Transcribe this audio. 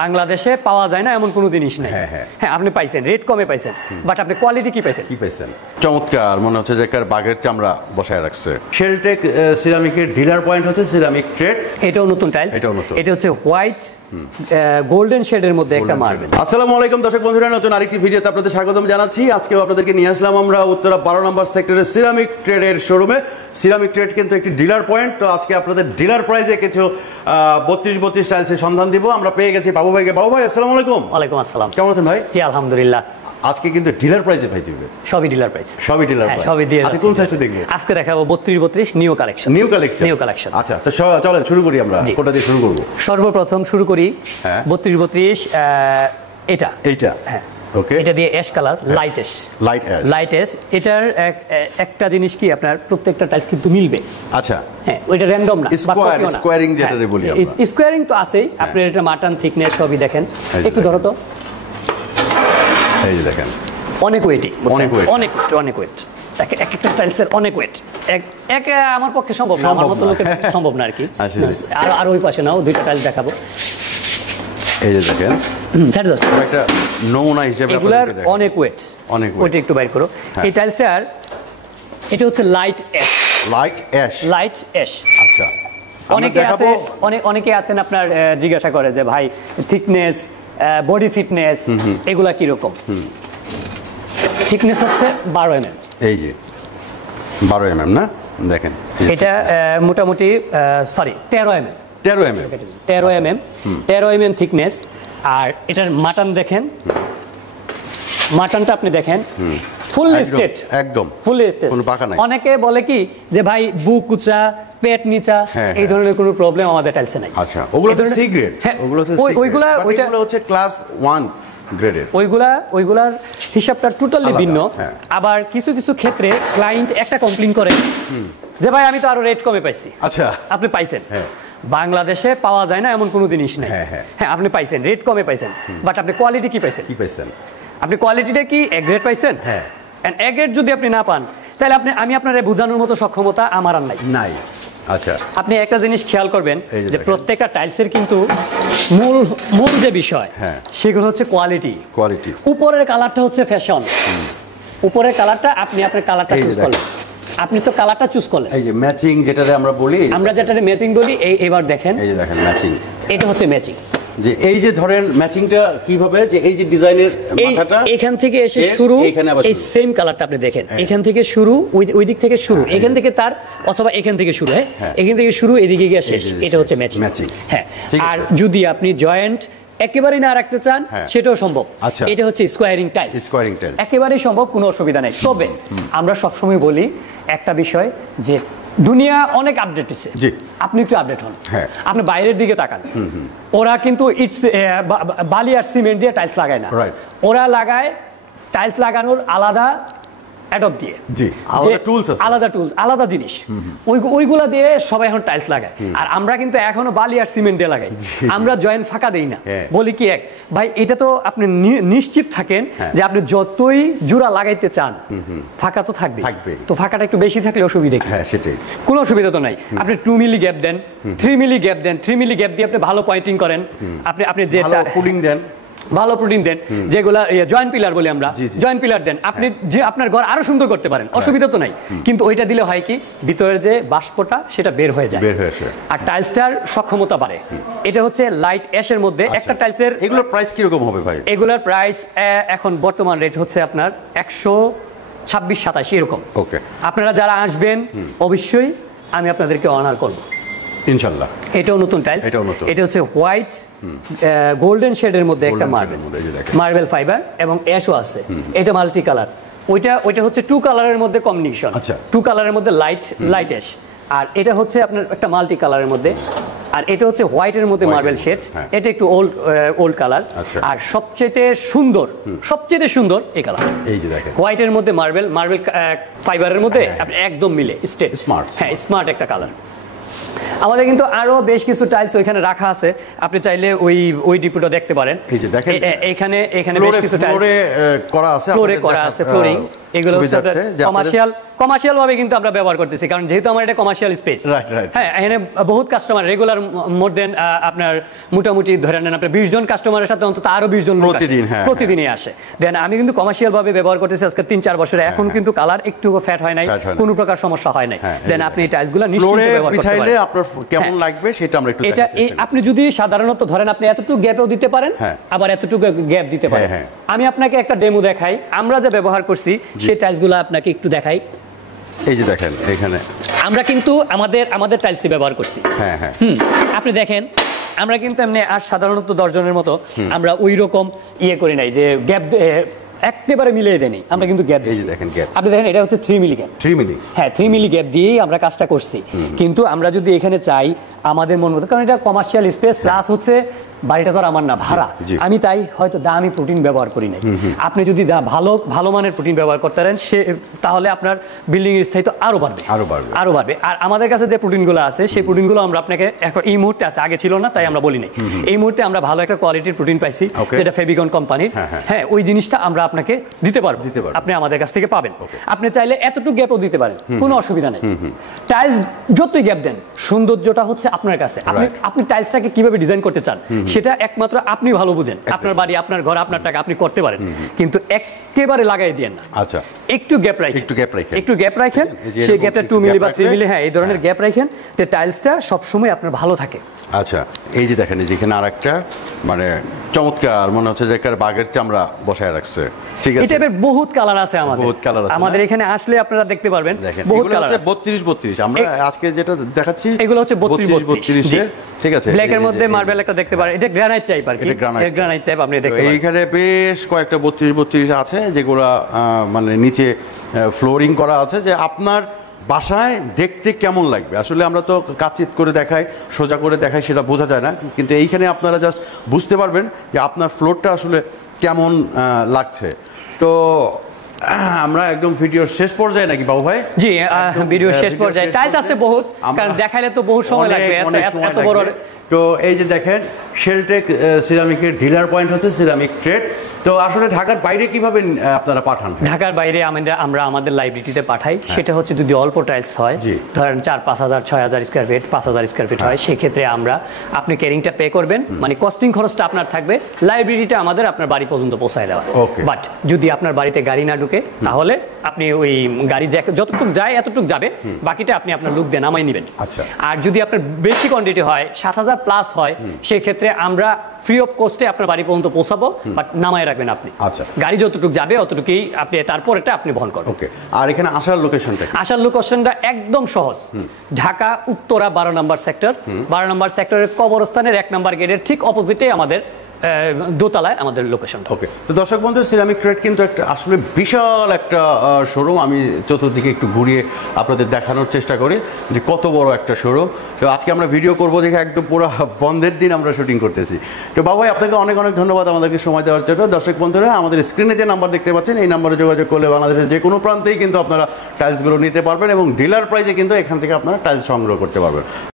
বাংলাদেশে পাওয়া যায় না এমন কোনো জিনিস নেই। হ্যাঁ আপনি পাইছেন, রেট কমে পাইছেন, বাট আপনি কোয়ালিটি কি পাইছেন? চমৎকার, মনে হচ্ছে যে বাঘের চামড়া বসায় রাখছে। শেলটেক সিরামিকের ডিলার পয়েন্ট হচ্ছে সিরামিক ট্রেড। এটাও নতুন টাইলস, এটা হচ্ছে হোয়াইট গোল্ডেন শেডের মধ্যে একটা মার্বেল। আসসালামু আলাইকুম দর্শক বন্ধুরা, নতুন আরেকটি ভিডিওতে আপনাদের স্বাগতম জানাচ্ছি। আজকেও আপনাদেরকে নিয়ে আসলাম আমরা উত্তরা 12 নম্বর সেক্টরের সিরামিক ট্রেডের শোরুমে। সিরামিক ট্রেড কিন্তু একটি ডিলার পয়েন্ট। তো আজকে আপনাদের ডিলার প্রাইজে কিছু 32 টাইলসের সন্ধান দিব। আমরা পেয়ে গেছি বাবু ভাইকে। বাবু ভাই আসসালামু আলাইকুম। ওয়ালাইকুম আসসালাম। কেমন আছেন ভাই? জি আলহামদুলিল্লাহ। আজকে কিন্তু ডিলার প্রাইজে ভাই দিবে। সবই ডিলার প্রাইস। সবই ডিলার প্রাইস। সবই দিয়ে আজকে কোন সাইজে দেখব? আজকে দেখাবো 32 নিউ কালেকশন। New collection. আচ্ছা, তো চলেন শুরু করি। আমরা কোনটা দিয়ে শুরু করব? সর্বপ্রথম শুরু করি 32 এটা। হ্যাঁ ওকে। এটা দিয়ে অ্যাশ কালার, লাইট অ্যাশ। এটার একটা জিনিস কি, আপনার প্রত্যেকটা টাইলস কিন্তু মিলবে। আচ্ছা। হ্যাঁ, ওইটা র‍্যান্ডম না, স্কোয়ারিং যেটা বলি আমরা। স্কোয়ারিং তো আছেই, আপনি এটা মাটন থিকনেস সবই দেখেন। একটু ধরো তো, এই যে দেখেন, অনেক ওয়েটি, অনেক ওয়েট। একটা টাইলসের অনেক ওয়েট। আমার পক্ষে সম্ভব না, আমার মতো লোকের সম্ভব না আর কি। আর ওই পাশে নাও, দুইটা টাইলস দেখাবো। এই যে দেখেন, একটা নমুনা হিসেবে এগুলার অনেক ওয়েট। ওইটা একটু বাইর করো। এই টাইলসটার এটা হচ্ছে লাইট অ্যাশ। আচ্ছা। অনেকে আছেন আপনার জিজ্ঞাসা করে যে ভাই থিকনেস, বডি ফিটনেস এগুলা কিরকম? থিকনেস হচ্ছে 12 mm। এই যে 12 mm না, দেখেন এটা মোটামুটি 13 mm থিকনেস। আর এটার মাটন দেখেন, মাটনটা আপনি দেখেন ফুললি স্ট্রেট, একদম ফুললি স্ট্রেট, কোনো পাকা নাই। অনেকে বলে কি যে ভাই বুক উঁচা, পেট নিচা, এই ধরনের কোনো প্রবলেম আমাদের টাইলসে নাই। আচ্ছা, ওগুলো তো সি গ্রেড। ওইগুলো হচ্ছে ক্লাস 1 গ্রেডের। ওইগুলার হিসাবটা টোটালি ভিন্ন। আবার কিছু ক্ষেত্রে ক্লায়েন্ট একটা কমপ্লেইন করে যে ভাই আমি তো আরো রেট কমে পাইছি। আচ্ছা, আপনি পাইছেন? বাংলাদেশে পাওয়া যায় না এমন কোনো জিনিস নেই। হ্যাঁ আপনি পাইছেন, রেট কমে পাইছেন, বাট আপনি কোয়ালিটি কি পাইছেন? আপনি কোয়ালিটিটা কি এ গ্রেড পাইছেন? হ্যাঁ। এন্ড এ গ্রেড যদি আপনি না পান, তাহলে আমি আপনারে বোঝানোর মতো সক্ষমতা আমার আর নাই। আচ্ছা, আপনি একটা জিনিস খেয়াল করবেন যে প্রত্যেকটা টাইলসের কিন্তু মূল যে বিষয় সেগুলো হচ্ছে কোয়ালিটি। উপরের কালারটা হচ্ছে ফ্যাশন। উপরের কালারটা আপনার কালারটা চুজ করলেন, আপনি তো কালারটা চুজ করলেন। এই যে ম্যাচিং যেটারে আমরা ম্যাচিং বলি, এবার দেখেন, এই যে দেখেন ম্যাচিং। এটা হচ্ছে ম্যাচিং। যে এই যে ধরেন ম্যাচিংটা কিভাবে, যে এই যে ডিজাইনের মাথাটা এখান থেকে এসে শুরু, এই সেম কালারটা আপনি দেখেন, এখান থেকে শুরু, ওই দিক থেকে শুরু, এখান থেকে তার, অথবা এখান থেকে শুরু, এখান থেকে শুরু, এদিকে গিয়ে শেষ, এটা হচ্ছে ম্যাচিং। হ্যাঁ। আর যদি আপনি জয়েন্ট একেবারেই না রাখতে চান সেটাও সম্ভব। এটা হচ্ছে স্কোয়ারিং টাইলস। একেবারেই সম্ভব, কোনো অসুবিধা নেই। তবে আমরা সবসময় বলি একটা বিষয়, যে দুনিয়া অনেক আপডেট হচ্ছে, আপনি একটু আপডেট হন। আপনি বাইরের দিকে তাকান, ওরা কিন্তু বালি আর সিমেন্ট দিয়ে টাইলস লাগায় না, ওরা লাগায় টাইলস লাগানোর আলাদা অ্যাডব দিয়ে, আলাদা টুলস, আলাদা জিনিস, ওইগুলা দিয়ে সবাই এখন টাইলস লাগায়। আর আমরা কিন্তু এখনো বালি আর সিমেন্ট দিয়ে লাগাই, আমরা জয়েন্ট ফাঁকা দেই না। বলি কি, ভাই এটা তো আপনি নিশ্চিত থাকেন যে আপনি যতই জোড়া লাগাইতে চান ফাঁকা তো থাকবে, তো ফাঁকাটা একটু বেশি থাকলে অসুবিধা কি? সেটাই, কোনো অসুবিধা তো নাই। আপনি 2 মিলি গ্যাপ দেন, 3 মিলি গ্যাপ দেন, 3 মিলি গ্যাপ দিয়ে আপনি ভালো পয়েন্টিং করেন, আপনি যেটা পুডিং দেন, ভালো প্রোটিন দেন, যেগুলা জয়েন্ট পিলার বলি আমরা, জয়েন্ট পিলার দেন, আপনি যে আপনার ঘর আরো সুন্দর করতে পারেন, অসুবিধা তো নাই। কিন্তু ওইটা দিলে হয় কি, ভিতরের যে বাষ্পটা সেটা বের হয়ে যায়, আর টাইলসটার সক্ষমতা বাড়ে। এটা হচ্ছে লাইট অ্যাশের মধ্যে একটা টাইলসের। এগুলোর প্রাইস কি রকম হবে ভাই? এগুলোর প্রাইস এখন বর্তমান রেট হচ্ছে আপনার 126-27 এরকম। ওকে, আপনারা যারা আসবেন অবশ্যই আমি আপনাদেরকে অনার করব ইনশাআল্লাহ। এটাও নতুন টাইলস, এটা হচ্ছে হোয়াইট গোল্ডেন শেডের মধ্যে একটা মার্বেল ফাইবার, এবং অ্যাশও আছে। এটা মাল্টি কালার। ওইটা হচ্ছে 2 কালারের মধ্যে কম্বিনেশন, 2 কালারের মধ্যে লাইট অ্যাশ। আর এটা হচ্ছে আপনার একটা মাল্টি কালারের মধ্যে, আর এটা হচ্ছে হোয়াইটের মধ্যে মার্বেল শেড। এটা একটু ওল্ড কালার। আর সবচেয়ে সুন্দর এই কালার, এই যে দেখেন, হোয়াইটের মধ্যে মার্বেল ফাইবারের মধ্যে একদম মিলে স্ট্রেট স্মার্ট। হ্যাঁ, স্মার্ট একটা কালার। আমাদের কিন্তু আরো বেশ কিছু টাইলস ওইখানে রাখা আছে, আপনি চাইলে ওই ডিপোটা দেখতে পারেন। এই যে দেখেন এখানে বেশ কিছু টাইলস ফ্লোরে করা আছে, ফ্লোরিং। এগুলো হচ্ছে কমার্শিয়াল ভাবে কিন্তু আমরা ব্যবহার করতেছি, কারণ যেহেতু আমার এটা কমার্শিয়াল স্পেস। হ্যাঁ, এখানে বহুত কাস্টমার রেগুলার মোর দেন আপনার মোটামুটি ধরে নেন আপনার 20 জন কাস্টমারের সাথে অন্তত আরো 20 জন প্রতিদিনই আসে। দেন আমি কিন্তু কমার্শিয়াল ভাবে ব্যবহার করতেছি আজকে 3-4 বছরে। এখন কিন্তু কালার একটু ফ্যাট হয় নাই, কোনো প্রকার সমস্যা হয় নাই। দেন আপনি এই টাইলসগুলো নিশ্চিন্তে ব্যবহার করতে পারেন। আপনার কেমন লাগবে সেটা আমরা একটু এটা আপনি যদি সাধারণত ধরেন আপনি এতটুকু গ্যাপও দিতে পারেন, আবার এতটুকু গ্যাপ দিতে পারেন। আমি আপনাকে একটা ডেমো দেখাই, আমরা যে ব্যবহার করছি সেই টাইলসগুলো আপনাকে একটু দেখাই। এই যে দেখেন এখানে আমরা কিন্তু আমাদের টাইলসই ব্যবহার করছি। আপনি দেখেন আমরা কিন্তু এমনি আর সাধারণত 10 জনের মতো আমরা ওই রকম করি নাই যে গ্যাপ একেবারে মিলিয়ে দেনি, আমরা কিন্তু গ্যাপ দিয়েছি। আপনি দেখেন এটা হচ্ছে 3 মিলি গ্যাপ। 3 মিলি, হ্যাঁ 3 মিলি গ্যাপ দিয়েই আমরা কাজটা করছি। কিন্তু আমরা যদি এখানে চাই আমাদের মন মতো, কারণ এটা কমার্শিয়াল স্পেস প্লাস হচ্ছে বাড়িটা তো আমার না, ভাড়া। আমি তাই হয়তো দামি প্রোটিন ব্যবহার করি নাই। আপনি যদি ভালো মানের প্রোটিন ব্যবহার করতে পারেন তাহলে আপনার বিল্ডিং এর স্থায়িত্ব আরো বাড়বে। আর আমাদের কাছে যে প্রোটিনগুলো আছে সেই প্রোটিনগুলো আমরা আপনাকে এখন এই মুহূর্তে আছে, আগে ছিল না তাই আমরা বলি নাই। এই মুহূর্তে আমরা ভালো একটা কোয়ালিটির প্রোটিন পাইছি, যেটা ফেবিকন কোম্পানির। হ্যাঁ, ওই জিনিসটা আমরা আপনাকে দিতে পারবো, আপনি আমাদের কাছ থেকে পাবেন। আপনি চাইলে এতটুকু গ্যাপও দিতে পারেন, কোনো অসুবিধা নেই। টাইলস যতই গ্যাপ দেন, সৌন্দর্যটা হচ্ছে আপনার কাছে। আপনি টাইলসটাকে কিভাবে ডিজাইন করতে চান সেটা একমাত্র আপনি ভালো বুঝেন। আপনার বাড়ি, আপনার ঘর, আপনার টাকা, আপনি করতে পারেন, কিন্তু একেবারে লাগাই দিয়েন না। আচ্ছা, একটু গ্যাপ রাখেন। সেই গ্যাপটা 2 মিলি বা 3 মিলি, হ্যাঁ এই ধরনের গ্যাপ রাখেন, যে টাইলসটা সবসময় আপনার ভালো থাকে। আচ্ছা, এই যে দেখেন যেখানে আরেকটা মানে চমৎকার মনে হচ্ছে যে বাঘের চামড়া বসায় রাখছে। ঠিক আছে, এই বহুত কালার আছে আমাদের এখানে আসলে আপনারা দেখতে পারবেন। বহুত কালার আছে। 32 আমরা আজকে যেটা দেখাচ্ছি এগুলো হচ্ছে 32 এর। ঠিক আছে, ব্ল্যাক এর মধ্যে মার্বেল একটা দেখতে পারেন, এটা গ্রানাইট টাইপ আর কি। গ্রানাইট টাইপ আপনি দেখতে পারেন। এইখানে বেশ কয়েকটা 32 আছে যেগুলো মানে নিচে ফ্লোরিং করা আছে, যে আপনার বাসায় দেখতে কেমন লাগবে। আসলে আমরা তো কাচিত করে দেখাই, সোজা করে দেখাই, সেটা বোঝা যায় না, কিন্তু এইখানে আপনারা জাস্ট বুঝতে পারবেন যে আপনার ফ্লোরটা আসলে কেমন লাগছে। তো আমরা একদম ভিডিওর শেষ পর্যায়ে নাকি বাবু ভাই? জি, ভিডিওর শেষ পর্যায়ে। টাইলস আছে বহুত, কারণ দেখাইলে তো বহুত সময় লাগবে, এত বড়। তো এই যে দেখেন শেলটেক সিরামিকের ডিলার পয়েন্ট হচ্ছে সিরামিক ট্রেড। তো আসলে ঢাকার বাইরে কিভাবে আপনারা পাঠান? ঢাকার বাইরে আমরা আমাদের লাইব্রেরিতে পাঠাই। সেটা হচ্ছে যদি অল্প টাইলস হয়, ধরেন 4-5 হাজার 6 হাজার স্কোয়ার ফিট, 5 হাজার স্কোয়ার ফিট হয়, সেক্ষেত্রে আপনি ক্যারিংটা পে করবেন, মানে কস্টিং খরচটা আপনার থাকবে, লাইব্রেরিটা আমাদের আপনার বাড়ি পর্যন্ত পৌঁছায় দেওয়া। বাট যদি আপনার বাড়িতে গাড়ি না ঢুকে, তাহলে আপনি ওই গাড়ি যতটুকু যায় এতটুকু যাবে, বাকিটা আপনি আপনার লোক দিয়ে নামাই নেবেন। আর যদি আপনার বেশি কোয়ান্টিটি হয়, 7,000 প্লাস হয়, সেই ক্ষেত্রে আমরা ফ্রি অফ কস্টে আপনার বাড়ি পর্যন্ত পৌঁছাবো, বাট নামায় রাখবেন আপনি। গাড়ি যতটুকু যাবে অতটুকুই আপনি, তারপর এটা আপনি বহন করবেন। আর এখানে আসার লোকেশনটা একদম সহজ। ঢাকা উত্তরা 12 নম্বর সেক্টর। 12 নম্বর সেক্টরের কবরস্থানের 1 নম্বর গেটের ঠিক অপোজিটে আমাদের দোতলায় আমাদের লোকেশন। ওকে, তো দর্শক বন্ধু, সিরামিক ট্রেড কিন্তু একটা আসলে বিশাল একটা শোরুম। আমি চতুর্দিকে একটু ঘুরিয়ে আপনাদের দেখানোর চেষ্টা করি যে কত বড় একটা শোরুম। তো আজকে আমরা ভিডিও করবো দেখে একদম পুরো বন্ধের দিন আমরা শুটিং করতেছি। তো বাবু ভাই, আপনাকে অনেক অনেক ধন্যবাদ আমাদেরকে সময় দেওয়ার জন্য। দর্শক বন্ধুরা, আমাদের স্ক্রিনে যে নাম্বার দেখতে পাচ্ছেন, এই নাম্বারে যোগাযোগ করলে বাংলাদেশের যে কোনো প্রান্তেই কিন্তু আপনারা টাইলসগুলো নিতে পারবেন এবং ডিলার প্রাইসে কিন্তু এখান থেকে আপনারা টাইলস সংগ্রহ করতে পারবেন।